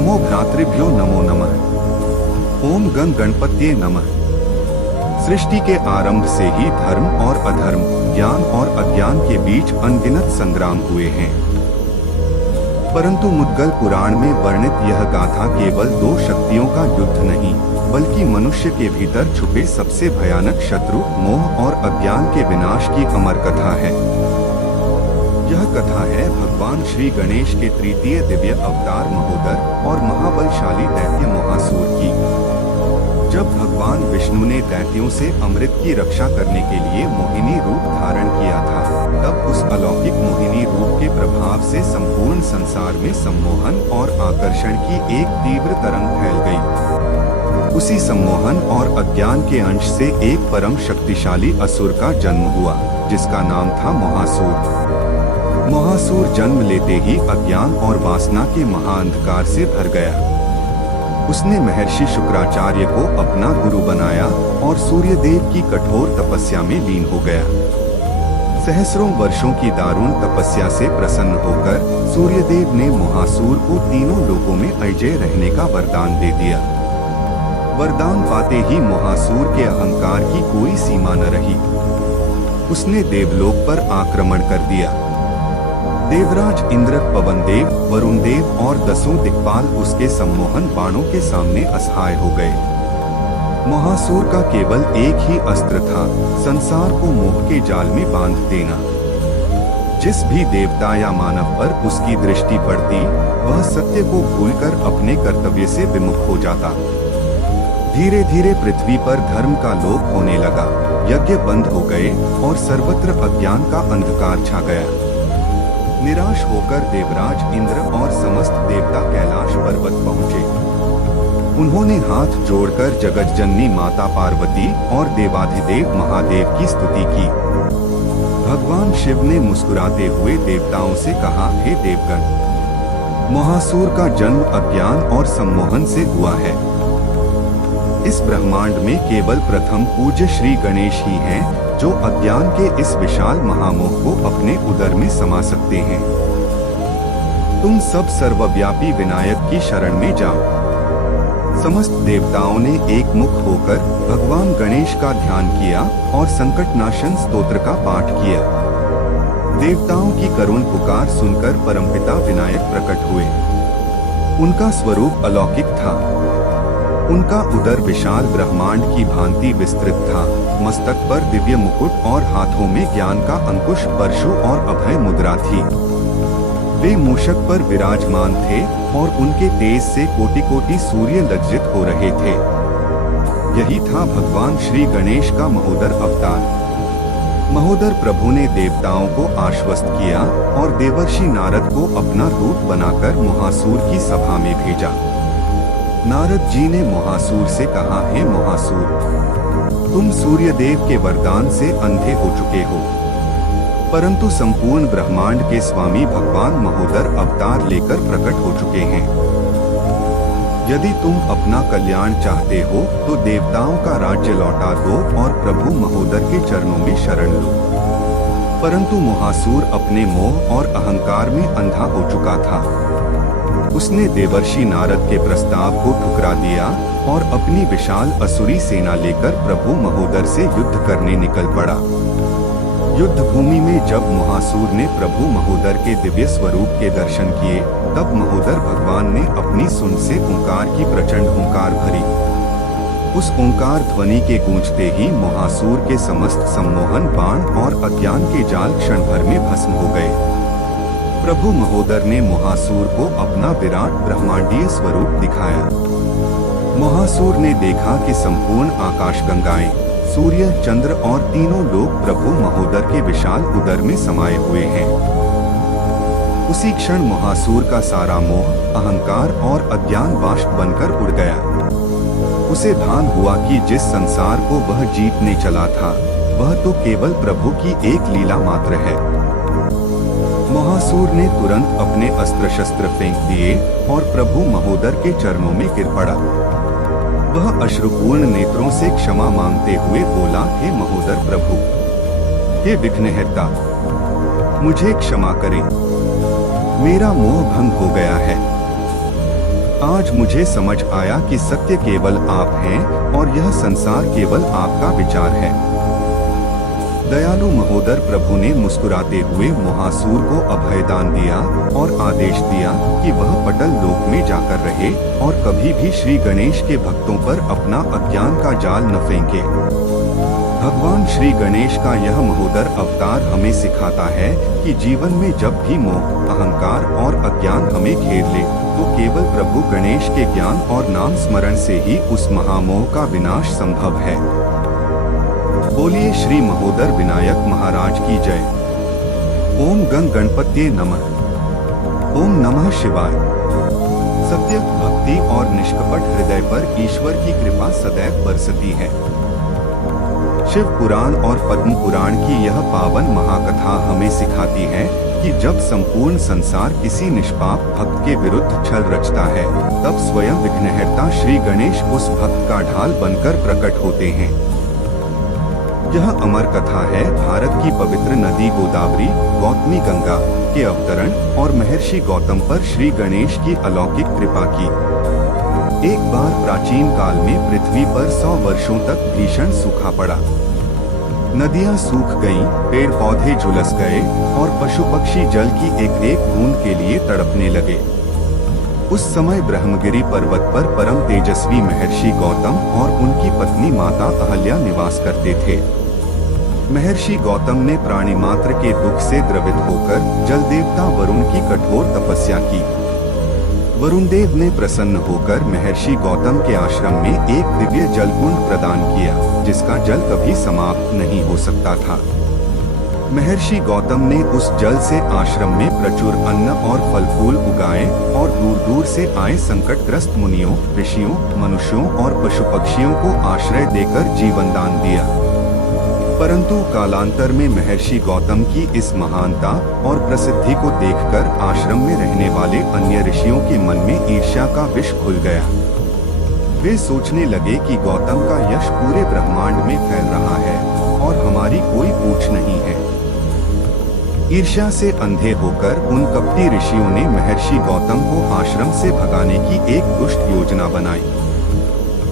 नमो भ्रातृभ्यो नमो नमः। ओम गण गणपत्ये नमः। सृष्टि के आरंभ से ही धर्म और अधर्म, ज्ञान और अज्ञान के बीच अनगिनत संग्राम हुए हैं। परंतु मुद्गल पुराण में वर्णित यह गाथा केवल दो शक्तियों का युद्ध नहीं, बल्कि मनुष्य के भीतर छुपे सबसे भयानक शत्रु मोह और अज्ञान के विनाश की अमर कथा है। यह कथा है भगवान श्री गणेश के तृतीय दिव्य अवतार महोदर और महाबलशाली दैत्य महासूर की। जब भगवान विष्णु ने दैत्यों से अमृत की रक्षा करने के लिए मोहिनी रूप धारण किया था, तब उस अलौकिक मोहिनी रूप के प्रभाव से संपूर्ण संसार में सम्मोहन और आकर्षण की एक तीव्र तरंग फैल गई। उसी सम्मोहन और अज्ञान के अंश से एक परम शक्तिशाली असुर का जन्म हुआ, जिसका नाम था महासूर। महासूर जन्म लेते ही अज्ञान और वासना के महाअंधकार से भर गया। उसने महर्षि शुक्राचार्य को अपना गुरु बनाया और सूर्यदेव की कठोर तपस्या में लीन हो गया। सहस्रों वर्षों की दारुण तपस्या से प्रसन्न होकर सूर्यदेव ने महासूर को तीनों लोकों में अजय रहने का वरदान दे दिया। वरदान पाते ही महासूर के अहंकार की कोई सीमा न रही। उसने देवलोक पर आक्रमण कर दिया। देवराज इंद्र, पवन देव, वरुण देव और दसों दिक्पाल उसके सम्मोहन बाणों के सामने असहाय हो गए। महासूर का केवल एक ही अस्त्र था, संसार को मोह के जाल में बांध देना। जिस भी देवता या मानव पर उसकी दृष्टि पड़ती, वह सत्य को भूलकर अपने कर्तव्य से विमुख हो जाता। धीरे धीरे पृथ्वी पर धर्म का लोप होने लगा, यज्ञ बंद हो गए और सर्वत्र अज्ञान का अंधकार छा गया। निराश होकर देवराज इंद्र और समस्त देवता कैलाश पर्वत पहुँचे। उन्होंने हाथ जोड़कर जगतजननी माता पार्वती और देवाधिदेव महादेव की स्तुति की। भगवान शिव ने मुस्कुराते हुए देवताओं से कहा, हे देवगण, महासूर का जन्म अज्ञान और सम्मोहन से हुआ है। इस ब्रह्मांड में केवल प्रथम पूज्य श्री गणेश ही हैं, जो अज्ञान के इस विशाल महामोह को अपने उदर में समा सकते हैं। तुम सब सर्वव्यापी विनायक की शरण में जाओ। समस्त देवताओं ने एक मुख होकर भगवान गणेश का ध्यान किया और संकटनाशन स्तोत्र का पाठ किया। देवताओं की करुण पुकार सुनकर परमपिता विनायक प्रकट हुए। उनका स्वरूप अलौकिक था। उनका उदर विशाल ब्रह्मांड की भांति विस्तृत था। मस्तक पर दिव्य मुकुट और हाथों में ज्ञान का अंकुश, परशु और अभय मुद्रा थी। वे मूषक पर विराजमान थे और उनके तेज से कोटि कोटि सूर्य लज्जित हो रहे थे। यही था भगवान श्री गणेश का महोदर अवतार। महोदर प्रभु ने देवताओं को आश्वस्त किया और देवर्षि नारद को अपना दूत बनाकर महासूर की सभा में भेजा। नारद जी ने महासूर से कहा, हे महासूर, तुम सूर्यदेव के वरदान से अंधे हो चुके हो, परंतु संपूर्ण ब्रह्मांड के स्वामी भगवान महोदर अवतार लेकर प्रकट हो चुके हैं। यदि तुम अपना कल्याण चाहते हो तो देवताओं का राज्य लौटा दो और प्रभु महोदर के चरणों में शरण लो। परंतु महासूर अपने मोह और अहंकार में अंधा हो चुका था। उसने देवर्षि नारद के प्रस्ताव को ठुकरा दिया और अपनी विशाल असुरी सेना लेकर प्रभु महोदर से युद्ध करने निकल पड़ा। युद्ध भूमि में जब महासूर ने प्रभु महोदर के दिव्य स्वरूप के दर्शन किए, तब महोदर भगवान ने अपनी सुन से ओंकार की प्रचंड ओंकार भरी। उस ओंकार ध्वनि के गूंजते ही महासूर के समस्त सम्मोहन बाण और अज्ञान के जाल क्षण भर में भस्म हो गए। प्रभु महोदर ने महासूर को अपना विराट ब्रह्मांडीय स्वरूप दिखाया। महासूर ने देखा कि संपूर्ण आकाशगंगाएं, सूर्य, चंद्र और तीनों लोग प्रभु महोदर के विशाल उदर में समाये हुए हैं। उसी क्षण महासूर का सारा मोह, अहंकार और अज्ञान बाष्प बनकर उड़ गया। उसे भान हुआ कि जिस संसार को वह जीतने चला था, वह तो केवल प्रभु की एक लीला मात्र है। महासूर ने तुरंत अपने अस्त्र शस्त्र फेंक दिए और प्रभु महोदर के चरणों में गिर पड़ा। वह अश्रुपूर्ण नेत्रों से क्षमा मांगते हुए बोला, हे महोदर प्रभु, हे विघ्नहर्ता, मुझे क्षमा करें, मेरा मोह भंग हो गया है। आज मुझे समझ आया कि सत्य केवल आप हैं और यह संसार केवल आपका विचार है। दयालु महोदर प्रभु ने मुस्कुराते हुए मोहासुर को अभयदान दिया और आदेश दिया कि वह पटल लोक में जाकर रहे और कभी भी श्री गणेश के भक्तों पर अपना अज्ञान का जाल न फेंके। भगवान श्री गणेश का यह महोदर अवतार हमें सिखाता है कि जीवन में जब भी मोह, अहंकार और अज्ञान हमें घेर ले, तो केवल प्रभु गणेश के ज्ञान और नाम स्मरण से ही उस महामोह का विनाश संभव है। बोलिए श्री महोदर विनायक महाराज की जय। ओम गं गणपत्ये नमः। ओम नमः शिवाय। सत्य, भक्ति और निष्कपट हृदय पर ईश्वर की कृपा सदैव बरसती है। शिव पुराण और पद्म पुराण की यह पावन महाकथा हमें सिखाती है कि जब संपूर्ण संसार किसी निष्पाप भक्त के विरुद्ध छल रचता है, तब स्वयं विघ्नहर्ता श्री गणेश उस भक्त का ढाल बनकर प्रकट होते हैं। यह अमर कथा है भारत की पवित्र नदी गोदावरी, गौतमी गंगा के अवतरण और महर्षि गौतम पर श्री गणेश की अलौकिक कृपा की। एक बार प्राचीन काल में पृथ्वी पर 100 वर्षों तक भीषण सूखा पड़ा। नदियां सूख गईं, पेड़ पौधे झुलस गए और पशु पक्षी जल की एक एक बूंद के लिए तड़पने लगे। उस समय ब्रह्मगिरी पर्वत पर परम तेजस्वी महर्षि गौतम और उनकी पत्नी माता अहल्या निवास करते थे। महर्षि गौतम ने प्राणी मात्र के दुख से द्रवित होकर जल देवता वरुण की कठोर तपस्या की। वरुण देव ने प्रसन्न होकर महर्षि गौतम के आश्रम में एक दिव्य जलकुंड प्रदान किया, जिसका जल कभी समाप्त नहीं हो सकता था। महर्षि गौतम ने उस जल से आश्रम में प्रचुर अन्न और फल फूल उगाए और दूर दूर से आए संकटग्रस्त मुनियों, ऋषियों, मनुष्यों और पशु पक्षियों को आश्रय देकर जीवन दान दिया। परंतु कालांतर में महर्षि गौतम की इस महानता और प्रसिद्धि को देखकर आश्रम में रहने वाले अन्य ऋषियों के मन में ईर्ष्या का विष खुल गया। वे सोचने लगे कि गौतम का यश पूरे ब्रह्मांड में फैल रहा है और हमारी कोई पूछ नहीं है। ईर्ष्या से अंधे होकर उन कपटी ऋषियों ने महर्षि गौतम को आश्रम से भगाने की एक दुष्ट योजना बनाई।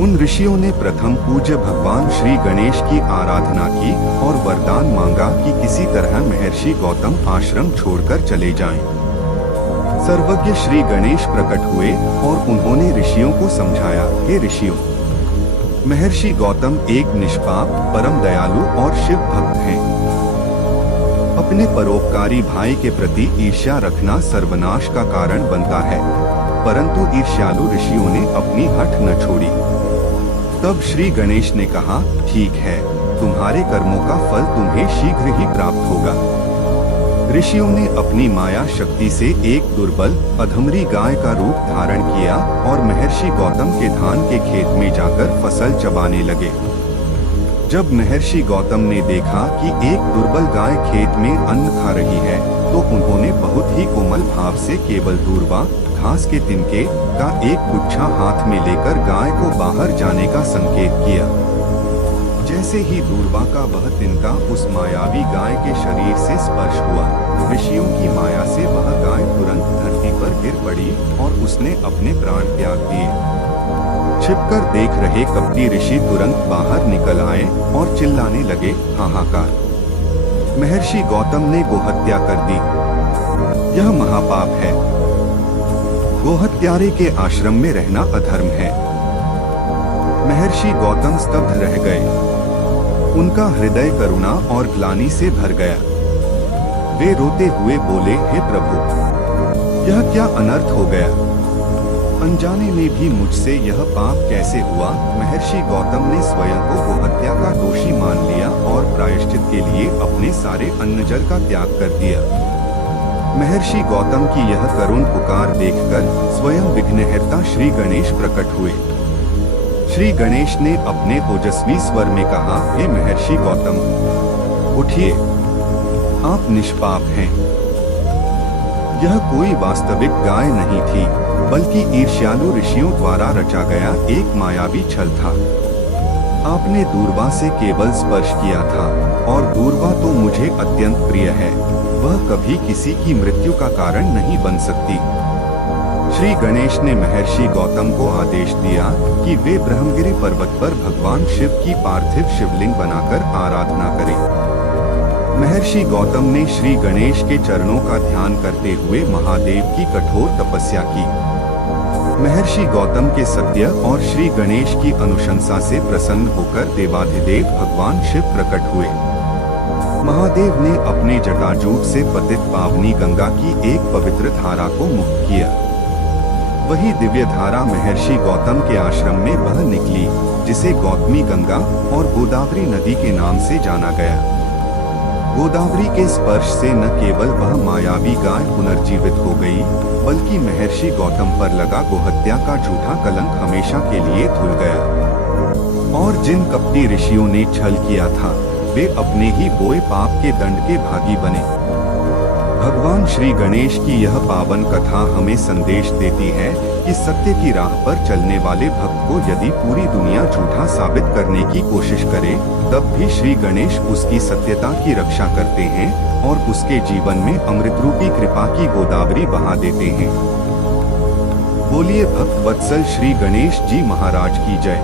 उन ऋषियों ने प्रथम पूज्य भगवान श्री गणेश की आराधना की और वरदान मांगा कि किसी तरह महर्षि गौतम आश्रम छोड़कर चले जाएं। सर्वज्ञ श्री गणेश प्रकट हुए और उन्होंने ऋषियों को समझाया, हे ऋषियों, महर्षि गौतम एक निष्पाप, परम दयालु और शिव भक्त हैं। अपने परोपकारी भाई के प्रति ईर्ष्या रखना सर्वनाश का कारण बनता है, परंतु ईर्ष्यालु ऋषियों ने अपनी हठ न छोड़ी। तब श्री गणेश ने कहा, ठीक है, तुम्हारे कर्मों का फल तुम्हें शीघ्र ही प्राप्त होगा। ऋषियों ने अपनी माया शक्ति से एक दुर्बल, अधमरी गाय का रूप धारण किया और महर्षि गौतम के धान के खेत में जाकर फसल चबाने लगे। जब महर्षि गौतम ने देखा कि एक दुर्बल गाय खेत में अन्न खा रही है, तो उन्होंने बहुत ही कोमल भाव से केवल दूर्वा, घास के तिनके का एक गुच्छा हाथ में लेकर गाय को बाहर जाने का संकेत किया। जैसे ही दूर्वा का वह तिनका उस मायावी गाय के शरीर से स्पर्श हुआ, ऋषियों की माया से वह गाय तुरंत धरती पर गिर पड़ी और उसने अपने प्राण त्याग दिए। छिपकर देख रहे कपटी ऋषि तुरंत बाहर निकल आए और चिल्लाने लगे, हाहाकार। महर्षि गौतम ने गोहत्या कर दी। यह महापाप है। गोहत्यारे के आश्रम में रहना अधर्म है। महर्षि गौतम स्तब्ध रह गए। उनका हृदय करुणा और ग्लानि से भर गया। वे रोते हुए बोले, हे प्रभु, यह क्या अनर्थ हो गया? अनजाने में भी मुझसे यह पाप कैसे हुआ? महर्षि गौतम ने स्वयं को गोहत्या का दोषी मान लिया और प्रायश्चित के लिए अपने सारे अन्न जल का त्याग कर दिया। महर्षि गौतम की यह करुण पुकार देखकर स्वयं विघ्नहर्ता श्री गणेश प्रकट हुए। श्री गणेश ने अपने ओजस्वी स्वर में कहा, हे महर्षि गौतम, उठिए, आप निष्पाप हैं। यह कोई वास्तविक गाय नहीं थी, बल्कि ईर्ष्यालु ऋषियों द्वारा रचा गया एक मायावी छल था। आपने दूर्वा से केवल स्पर्श किया था, और दूर्वा तो मुझे अत्यंत प्रिय है। वह कभी किसी की मृत्यु का कारण नहीं बन सकती। श्री गणेश ने महर्षि गौतम को आदेश दिया कि वे ब्रह्मगिरि पर्वत पर भगवान शिव की पार्थिव शिवलिंग बनाकर आराधना करें। महर्षि गौतम ने श्री गणेश के चरणों का ध्यान करते हुए महादेव की कठोर तपस्या की। महर्षि गौतम के सत्य और श्री गणेश की अनुशंसा से प्रसन्न होकर देवाधिदेव भगवान शिव प्रकट हुए। महादेव ने अपने जटाजूट से पतित पावनी गंगा की एक पवित्र धारा को मुक्त किया। वही दिव्य धारा महर्षि गौतम के आश्रम में बह निकली, जिसे गौतमी गंगा और गोदावरी नदी के नाम से जाना गया। गोदावरी के स्पर्श से न केवल वह मायावी गाय पुनर्जीवित हो गई, बल्कि महर्षि गौतम पर लगा गोहत्या का झूठा कलंक हमेशा के लिए धुल गया। और जिन कपटी ऋषियों ने छल किया था, वे अपने ही बोए पाप के दंड के भागी बने। भगवान श्री गणेश की यह पावन कथा हमें संदेश देती है कि सत्य की राह पर चलने वाले भक्त को यदि पूरी दुनिया झूठा साबित करने की कोशिश करे, तब भी श्री गणेश उसकी सत्यता की रक्षा करते हैं और उसके जीवन में अमृत रूपी कृपा की गोदावरी बहा देते हैं। बोलिए भक्त वत्सल श्री गणेश जी महाराज की जय।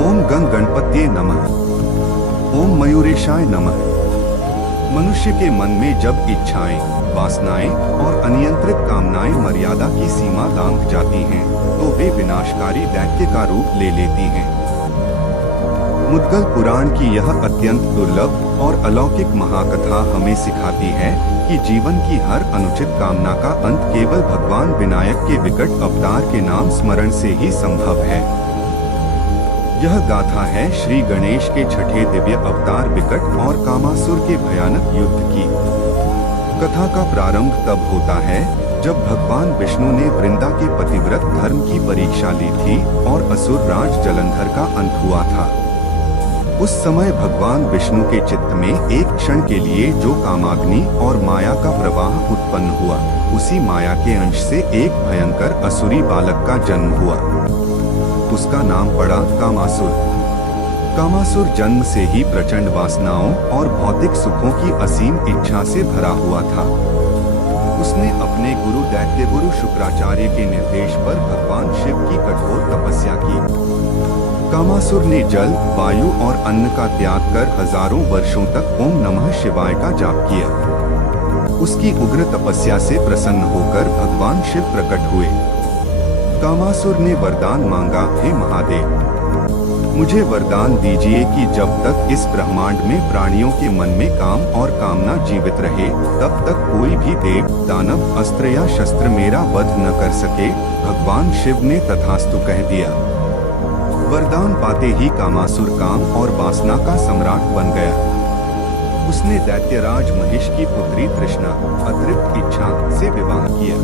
ओम गंग गणपत्ये नमः। ओम मयूरेशाय नमः। मनुष्य के मन में जब इच्छाएं, वासनाएं और अनियंत्रित कामनाएं मर्यादा की सीमा लांघ जाती हैं, तो वे विनाशकारी दैत्य का रूप ले लेती हैं। मुद्गल पुराण की यह अत्यंत दुर्लभ और अलौकिक महाकथा हमें सिखाती है कि जीवन की हर अनुचित कामना का अंत केवल भगवान विनायक के विकट अवतार के नाम स्मरण से ही संभव है। यह गाथा है श्री गणेश के छठे दिव्य अवतार विकट और कामासुर के भयानक युद्ध की। कथा का प्रारंभ तब होता है जब भगवान विष्णु ने वृंदा के पतिव्रत धर्म की परीक्षा ली थी और असुर राज जलंधर का अंत हुआ था। उस समय भगवान विष्णु के चित्त में एक क्षण के लिए जो कामाग्नि और माया का प्रवाह उत्पन्न हुआ, उसी माया के अंश से एक भयंकर असुरी बालक का जन्म हुआ। उसका नाम पड़ा कामासुर। कामासुर जन्म से ही प्रचंड वासनाओं और भौतिक सुखों की असीम इच्छा से भरा हुआ था। उसने अपने गुरु दैत्यगुरु शुक्राचार्य के निर्देश पर भगवान शिव की कठोर तपस्या की। कामासुर ने जल, वायु और अन्न का त्याग कर हजारों वर्षों तक ओम नमः शिवाय का जाप किया। उसकी उग्र तपस्या से प्रसन्न होकर भगवान शिव प्रकट हुए। कामासुर ने वरदान मांगा, हे महादेव, मुझे वरदान दीजिए कि जब तक इस ब्रह्मांड में प्राणियों के मन में काम और कामना जीवित रहे, तब तक कोई भी देव, दानव, अस्त्र या शस्त्र मेरा वध न कर सके। भगवान शिव ने तथास्तु कह दिया। वरदान पाते ही कामासुर काम और वासना का सम्राट बन गया। उसने दैत्यराज महिष की पुत्री तृष्णा, अतृप्त इच्छा से विवाह किया।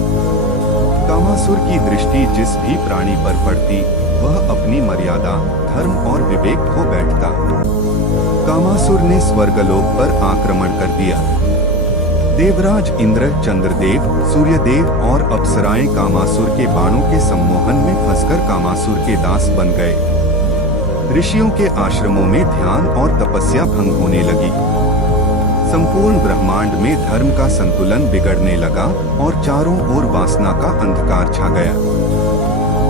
कामासुर की दृष्टि जिस भी प्राणी पर पड़ती, वह अपनी मर्यादा, धर्म और विवेक खो बैठता। कामासुर ने स्वर्गलोक पर आक्रमण कर दिया। देवराज इंद्र, चंद्रदेव, सूर्यदेव और अप्सराएं कामासुर के बाणों के सम्मोहन में फंसकर कामासुर के दास बन गए। ऋषियों के आश्रमों में ध्यान और तपस्या भंग होने लगी। संपूर्ण ब्रह्मांड में धर्म का संतुलन बिगड़ने लगा और चारों ओर वासना का अंधकार छा गया।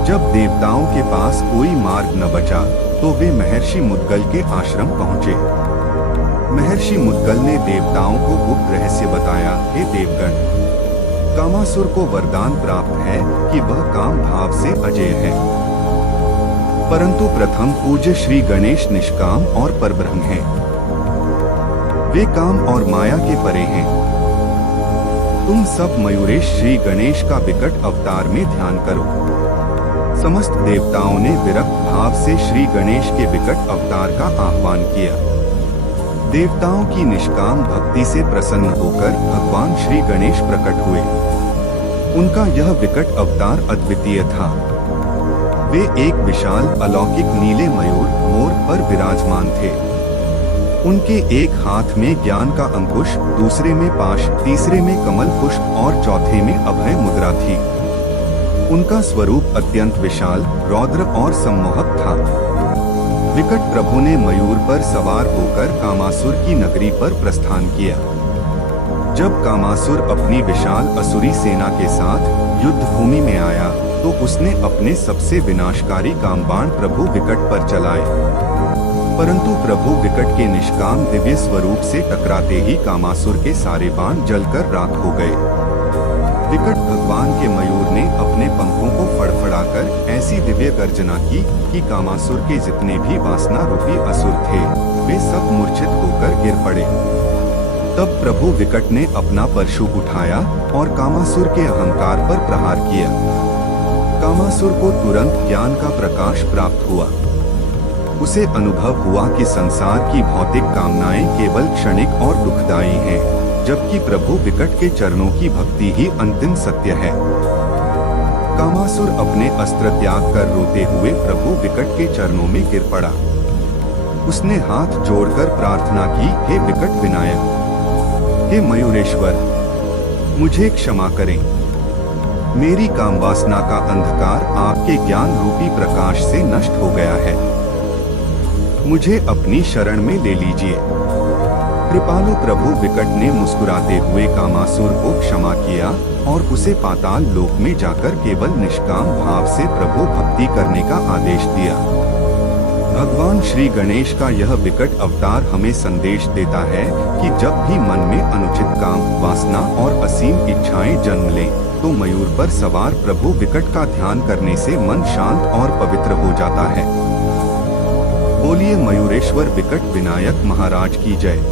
जब देवताओं के पास कोई मार्ग न बचा, तो वे महर्षि मुद्गल के आश्रम पहुँचे। महर्षि मुद्गल ने देवताओं को गुप्त रहस्य बताया, हे देवगण, कामासुर को वरदान प्राप्त है कि वह काम भाव से अजेय है, परंतु प्रथम पूज्य श्री गणेश निष्काम और परब्रह्म हैं। वे काम और माया के परे हैं। तुम सब मयूरेश श्री गणेश का विकट अवतार में ध्यान करो। समस्त देवताओं ने विरक्त भाव से श्री गणेश के विकट अवतार का आह्वान किया। देवताओं की निष्काम भक्ति से प्रसन्न होकर भगवान श्री गणेश प्रकट हुए। उनका यह विकट अवतार अद्वितीय था। वे एक विशाल अलौकिक नीले मयूर मोर पर विराजमान थे। उनके एक हाथ में ज्ञान का अंकुश, दूसरे में पाश, तीसरे में कमल पुष्प और चौथे में अभय मुद्रा थी। उनका स्वरूप अत्यंत विशाल, रौद्र और सम्मोहक था। विकट प्रभु ने मयूर पर सवार होकर कामासुर की नगरी पर प्रस्थान किया। जब कामासुर अपनी विशाल असुरी सेना के साथ युद्ध भूमि में आया तो उसने अपने सबसे विनाशकारी कामबाण प्रभु विकट पर चलाए, परंतु प्रभु विकट के निष्काम दिव्य स्वरूप से टकराते ही कामासुर के सारे बाण जलकर राख हो गए। विकट भगवान के मयूर ने अपने पंखों को फड़फड़ाकर ऐसी दिव्य गर्जना की कि कामासुर के जितने भी वासना रूपी असुर थे वे सब मूर्छित होकर गिर पड़े। तब प्रभु विकट ने अपना परशु उठाया और कामासुर के अहंकार पर प्रहार किया। कामासुर को तुरंत ज्ञान का प्रकाश प्राप्त हुआ। उसे अनुभव हुआ कि संसार की भौतिक कामनाएं केवल क्षणिक और दुखदायी हैं, जबकि प्रभु विकट के चरणों की भक्ति ही अंतिम सत्य है। कामासुर अपने अस्त्र त्याग कर रोते हुए प्रभु विकट के चरणों में गिर पड़ा। उसने हाथ जोड़कर प्रार्थना की, हे विकट विनायक, हे मयूरेश्वर, मुझे क्षमा करें। मेरी कामवासना का अंधकार आपके ज्ञान रूपी प्रकाश से नष्ट हो गया है। मुझे अपनी शरण में ले लीजिए। कृपालु प्रभु विकट ने मुस्कुराते हुए कामासुर को क्षमा किया और उसे पाताल लोक में जाकर केवल निष्काम भाव से प्रभु भक्ति करने का आदेश दिया। भगवान श्री गणेश का यह विकट अवतार हमें संदेश देता है कि जब भी मन में अनुचित काम, वासना और असीम इच्छाएं जन्म लें, तो मयूर पर सवार प्रभु विकट का ध्यान करने से मन शांत और पवित्र हो जाता है। बोलिए मयूरेश्वर विकट विनायक महाराज की जय।